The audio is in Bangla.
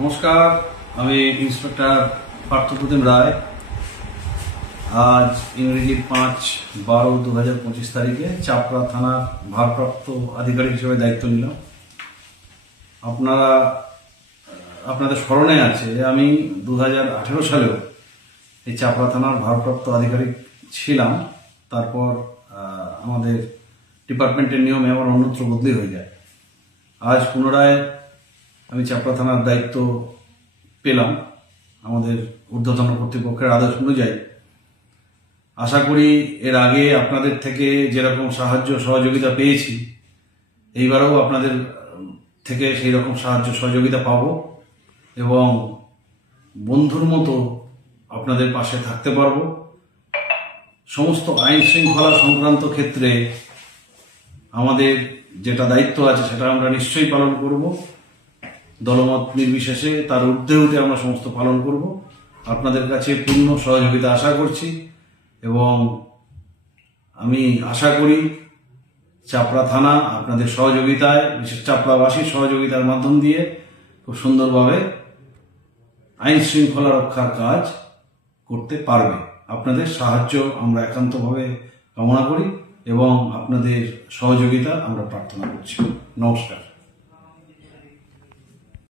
নমস্কার, আমি ইন্সপেক্টর পার্থপ্রতিম রায়। আজ ইংরেজির 5/12/2025 তারিখে চাপড়া থানার ভারপ্রাপ্ত আধিকারিক হিসেবে দায়িত্ব নিলাম। আপনাদের স্মরণে আছে আমি 2018 সালেও এই চাপড়া থানার ভারপ্রাপ্ত আধিকারিক ছিলাম। তারপর আমাদের ডিপার্টমেন্টের নিয়মে আমার অন্যত্র বদলি হয়ে যায়। আজ পুনরায় আমি চাপড়া থানার দায়িত্ব পেলাম আমাদের ঊর্ধ্বতন কর্তৃপক্ষের আদেশ অনুযায়ী। আশা করি এর আগে আপনাদের থেকে যেরকম সাহায্য সহযোগিতা পেয়েছি, এইবারও আপনাদের থেকে সেই রকম সাহায্য সহযোগিতা পাব এবং বন্ধুর মতো আপনাদের পাশে থাকতে পারব। সমস্ত আইন শৃঙ্খলা সংক্রান্ত ক্ষেত্রে আমাদের যেটা দায়িত্ব আছে সেটা আমরা নিশ্চয়ই পালন করব। দলমত নির্বিশেষে তার ঊর্ধ্বে উঠে আমরা সমস্ত পালন করব। আপনাদের কাছে পূর্ণ সহযোগিতা আশা করছি এবং আমি আশা করি চাপড়া থানা আপনাদের সহযোগিতায়, বিশেষ চাপড়াবাসীর সহযোগিতার মাধ্যম দিয়ে খুব সুন্দরভাবে আইন শৃঙ্খলা রক্ষার কাজ করতে পারবে। আপনাদের সাহায্য আমরা একান্তভাবে কামনা করি এবং আপনাদের সহযোগিতা আমরা প্রার্থনা করছি। নমস্কার।